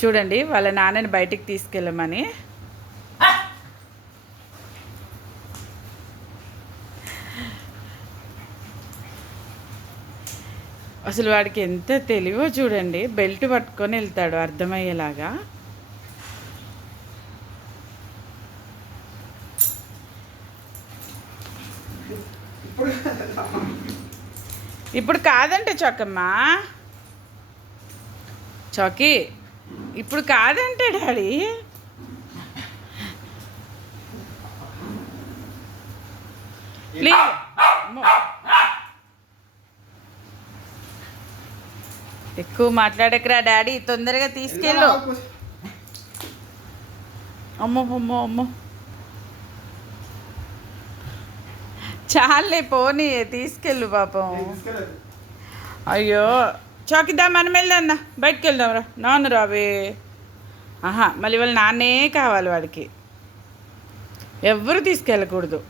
చూడండి వాళ్ళ నాన్నని బయటికి తీసుకెళ్ళమని. అసలు వాడికి ఎంత తెలివో చూడండి, బెల్ట్ పట్టుకొని వెళ్తాడు అర్థమయ్యేలాగా. ఇప్పుడు కాదంటే చొక్కమ్మా, చౌకీ ఇప్పుడు కాదంటే డాడీ. ప్లీజ్ ఎక్కువ మాట్లాడకరా డాడీ, తొందరగా తీసుకెళ్ళు. అమ్మో అమ్మో అమ్మో, చాలే పోనీ, తీసుకెళ్ళు పాపం. అయ్యో చౌకిద్దా, మనం వెళ్దాందా, బయటికి వెళ్దాం రా. నాన్న రావే. మళ్ళీ వాళ్ళ నాన్నే కావాలి వాడికి, ఎవ్వరు తీసుకెళ్ళకూడదు.